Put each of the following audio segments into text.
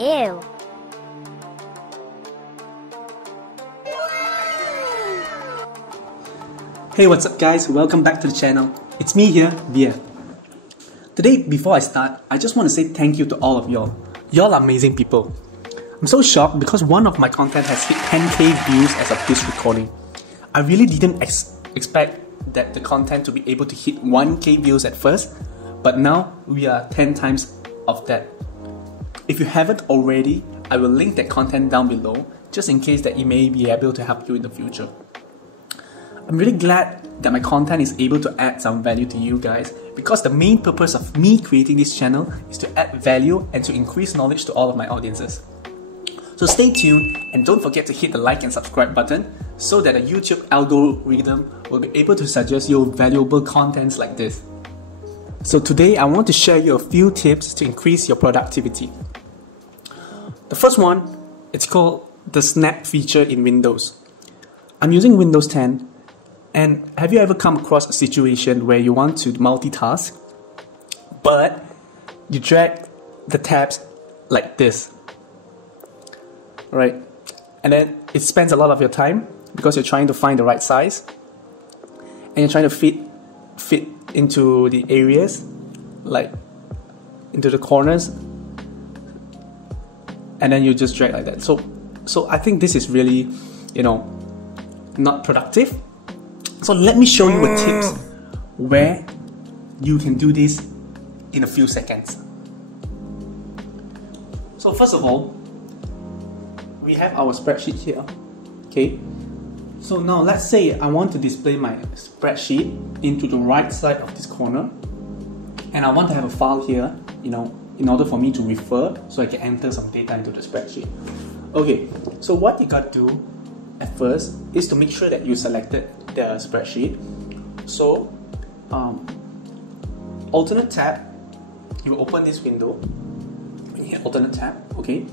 Ew. Hey, what's up guys? Welcome back to the channel. It's me here, Via. Today, before I start, I just want to say thank you to all of y'all. Y'all are amazing people. I'm so shocked because one of my content has hit 10k views as of this recording. I really didn't expect that the content to be able to hit 1k views at first, but now we are 10 times of that. If you haven't already, I will link that content down below just in case that it may be able to help you in the future. I'm really glad that my content is able to add some value to you guys, because the main purpose of me creating this channel is to add value and to increase knowledge to all of my audiences. So stay tuned and don't forget to hit the like and subscribe button so that the YouTube algorithm will be able to suggest you valuable contents like this. So today I want to share you a few tips to increase your productivity. The first one, it's called the snap feature in Windows. I'm using Windows 10, and have you ever come across a situation where you want to multitask, but you drag the tabs like this, right? And then it spends a lot of your time because you're trying to find the right size and you're trying to fit into the areas, like into the corners, and then you just drag like that. So I think this is really, not productive. So let me show you a tips where you can do this in a few seconds. So first of all, we have our spreadsheet here, okay? So now let's say I want to display my spreadsheet into the right side of this corner, and I want to have a file here, in order for me to refer so I can enter some data into the spreadsheet. Okay, so what you got to do at first is to make sure that you selected the spreadsheet. So alternate tab, you open this window, you hit alternate tab, okay?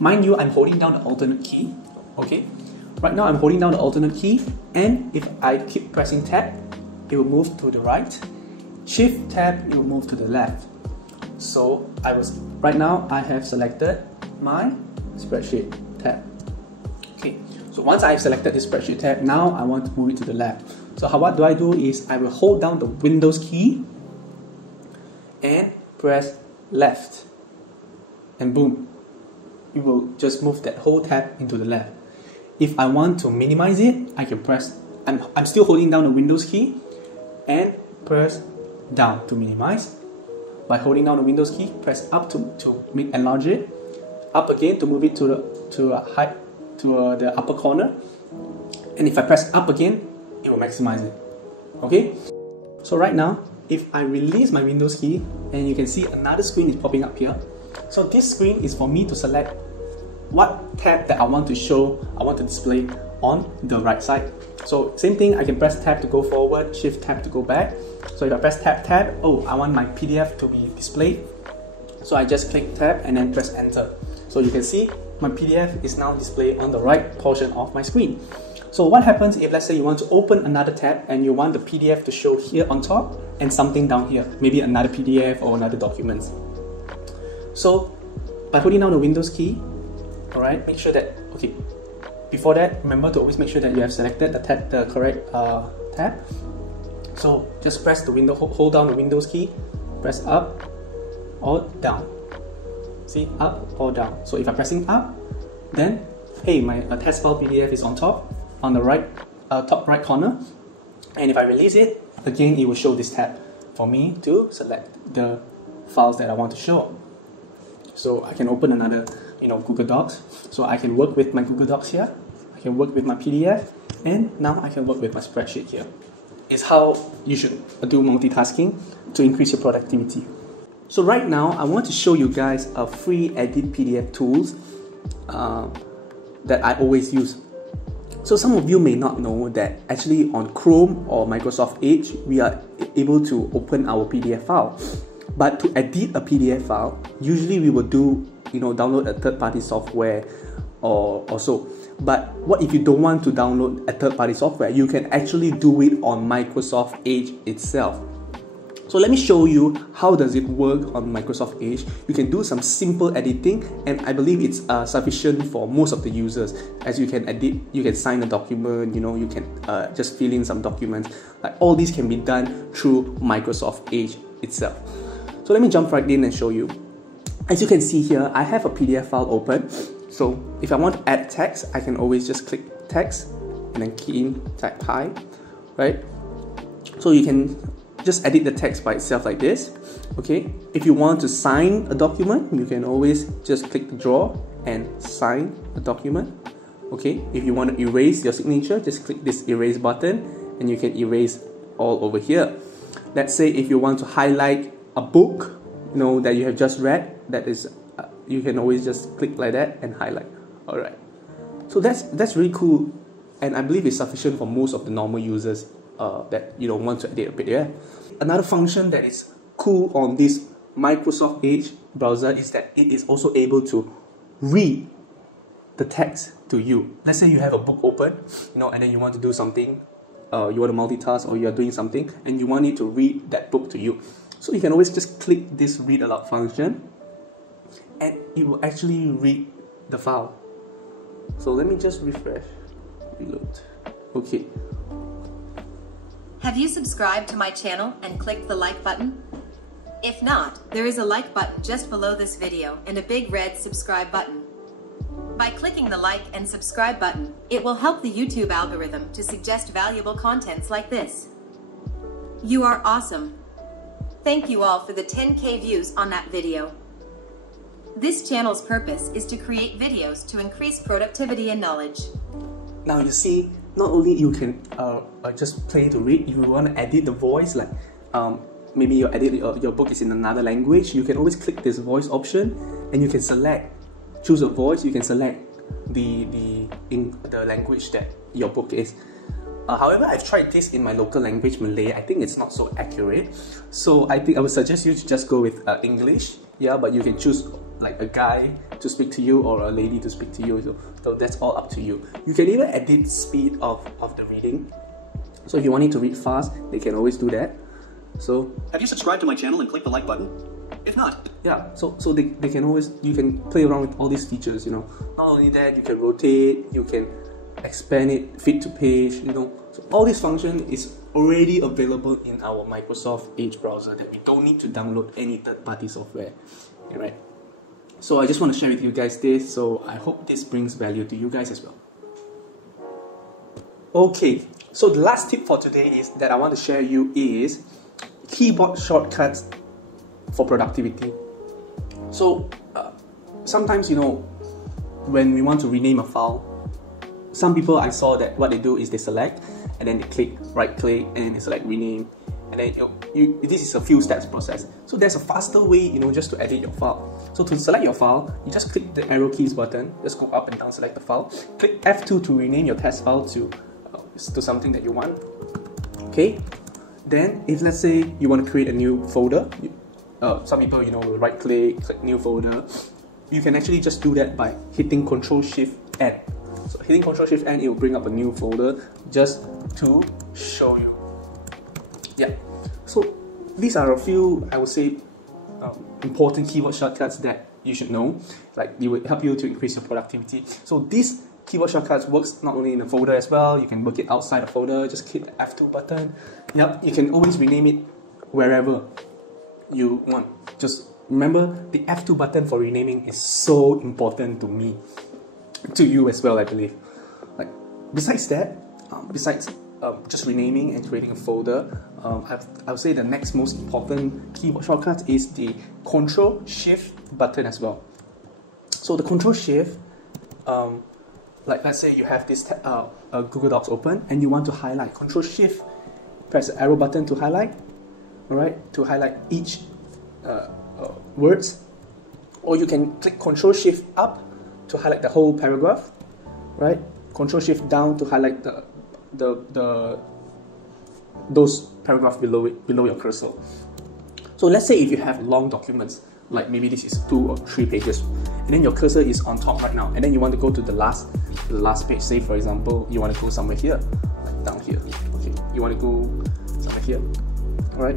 Mind you, I'm holding down the alternate key, okay? Right now I'm holding down the alternate key, and if I keep pressing tab, it will move to the right. Shift tab, it will move to the left. So right now I have selected my spreadsheet tab. Okay, so once I've selected the spreadsheet tab, now I want to move it to the left. So what do I do is I will hold down the Windows key and press left, and boom, it will just move that whole tab into the left. If I want to minimize it, I can press, I'm still holding down the Windows key and press down to minimize. By holding down the Windows key, press up to enlarge it, up again to move it to the upper corner, and if I press up again, it will maximize it. Okay? So right now, if I release my Windows key, and you can see another screen is popping up here. So this screen is for me to select what tab that I want to display on the right side. So same thing, I can press tab to go forward, shift tab to go back. So if I press tab, oh, I want my PDF to be displayed. So I just click tab and then press enter. So you can see my PDF is now displayed on the right portion of my screen. So what happens if, let's say, you want to open another tab and you want the PDF to show here on top and something down here, maybe another PDF or another document. So by holding down the Windows key, alright, make sure that, okay, before that, remember to always make sure that you have selected the correct tab. So just press the window, hold down the Windows key, press up or down. See, up or down. So if I'm pressing up, then hey, my test file PDF is on top, on the right, top right corner. And if I release it, again it will show this tab for me to select the files that I want to show. So I can open another, Google Docs. So I can work with my Google Docs here. I can work with my PDF, and now I can work with my spreadsheet here. It's how you should do multitasking to increase your productivity. So right now, I want to show you guys a free edit PDF tools that I always use. So some of you may not know that actually on Chrome or Microsoft Edge, we are able to open our PDF file. But to edit a PDF file, usually we will do, download a third-party software or so. But what if you don't want to download a third-party software? You can actually do it on Microsoft Edge itself. So let me show you how does it work on Microsoft Edge. You can do some simple editing, and I believe it's sufficient for most of the users, as you can edit, you can sign a document, you can just fill in some documents. Like all these can be done through Microsoft Edge itself. So let me jump right in and show you. As you can see here, I have a PDF file open. So if I want to add text, I can always just click text and then key in, type hi, right? So you can just edit the text by itself like this, okay? If you want to sign a document, you can always just click the draw and sign the document, okay? If you want to erase your signature, just click this erase button and you can erase all over here. Let's say if you want to highlight a book, that you have just read, that is, you can always just click like that and highlight. All right. So that's really cool, and I believe it's sufficient for most of the normal users that want to edit a PDF. Another function that is cool on this Microsoft Edge browser is that it is also able to read the text to you. Let's say you have a book open, and then you want to do something, you want to multitask, or you are doing something, and you want it to read that book to you. So you can always just click this read aloud function, and it will actually read the file. So let me just refresh, reload. Okay. Have you subscribed to my channel and clicked the like button? If not, there is a like button just below this video and a big red subscribe button. By clicking the like and subscribe button, it will help the YouTube algorithm to suggest valuable contents like this. You are awesome. Thank you all for the 10K views on that video. This channel's purpose is to create videos to increase productivity and knowledge. Now you see, not only you can just play to read, if you want to edit the voice, like maybe your book is in another language, you can always click this voice option and you can choose a voice, you can select the language that your book is. However, I've tried this in my local language, Malay. I think it's not so accurate. So I think I would suggest you to just go with English. Yeah, but you can choose like a guy to speak to you or a lady to speak to you. So that's all up to you. You can even edit speed of the reading. So if you want it to read fast, they can always do that. So have you subscribed to my channel and click the like button? If not, yeah, so they can always, you can play around with all these features, Not only that, you can rotate, you can expand it, fit to page, So all this function is already available in our Microsoft Edge browser, that we don't need to download any third-party software, right? So I just want to share with you guys this, so I hope this brings value to you guys as well. Okay, so the last tip for today is that I want to share you is keyboard shortcuts for productivity. So sometimes, when we want to rename a file, some people I saw that what they do is they select and then they click, right click, and they select rename, and then this is a few steps process. So there's a faster way, just to edit your file. So to select your file, you just click the arrow keys button, just go up and down, select the file, click F2 to rename your test file to something that you want. Okay, then if let's say you want to create a new folder, some people will right click, click new folder. You can actually just do that by hitting Ctrl+Shift+N. So hitting Ctrl+Shift+N, it will bring up a new folder just to show you. Yeah, so these are a few, I would say, important keyboard shortcuts that you should know. Like, it will help you to increase your productivity. So these keyboard shortcuts works not only in a folder as well, you can work it outside a folder, just click the F2 button. Yep, you can always rename it wherever you want. Just remember, the F2 button for renaming is so important to me, to you as well, I believe. Like, besides that, just renaming and creating a folder, I would say the next most important keyboard shortcut is the Ctrl+Shift button as well. So the Ctrl+Shift, like let's say you have this Google Docs open and you want to highlight. Ctrl+Shift, press the arrow button to highlight, alright, to highlight each words, or you can click Ctrl+Shift+Up to highlight the whole paragraph, right? Ctrl+Shift+Down to highlight those paragraphs below your cursor. So let's say if you have long documents, like maybe this is 2 or 3 pages, and then your cursor is on top right now, and then you want to go to the last page. Say for example, you want to go somewhere here, like down here. Okay, you want to go somewhere here. All right.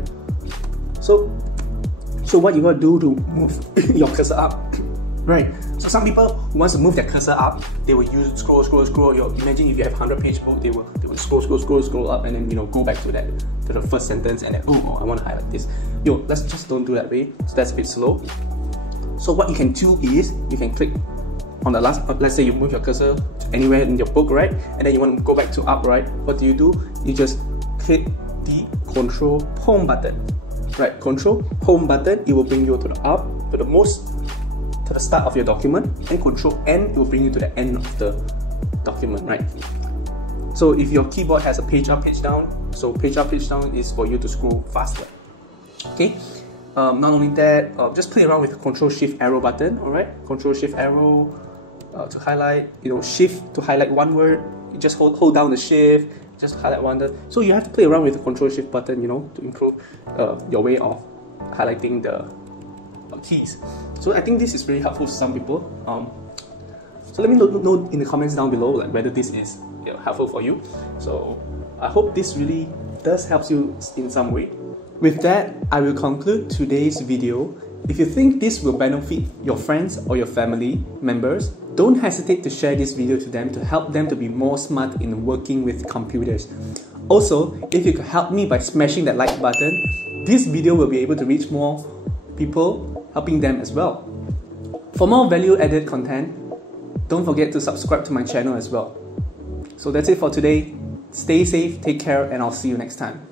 So what you gotta do to move your cursor up, right? So some people who wants to move their cursor up, they will use scroll. Imagine if you have 100-page book, they will scroll up and then go back to the first sentence and then I want to highlight this. Let's just don't do that way. So that's a bit slow. So what you can do is you can click on the last. Let's say you move your cursor to anywhere in your book, right? And then you want to go back to up, right? What do? You just click the Control Home button. Right, Control Home button, it will bring you to the up, to the start of your document, and Control N, it will bring you to the end of the document, right? So if your keyboard has a page up, page down, so page up, page down is for you to scroll faster. Okay. Not only that, just play around with the Control Shift Arrow button. All right, Control Shift Arrow to highlight. Shift to highlight one word. You just hold down the Shift. Just highlight one. So you have to play around with the Control Shift button, to improve your way of highlighting the keys. So I think this is really helpful to some people. So let me know in the comments down below whether this is helpful for you. So I hope this really does help you in some way. With that, I will conclude today's video. If you think this will benefit your friends or your family members, don't hesitate to share this video to them to help them to be more smart in working with computers. Also, if you could help me by smashing that like button, this video will be able to reach more people, helping them as well. For more value-added content, don't forget to subscribe to my channel as well. So that's it for today. Stay safe, take care, and I'll see you next time.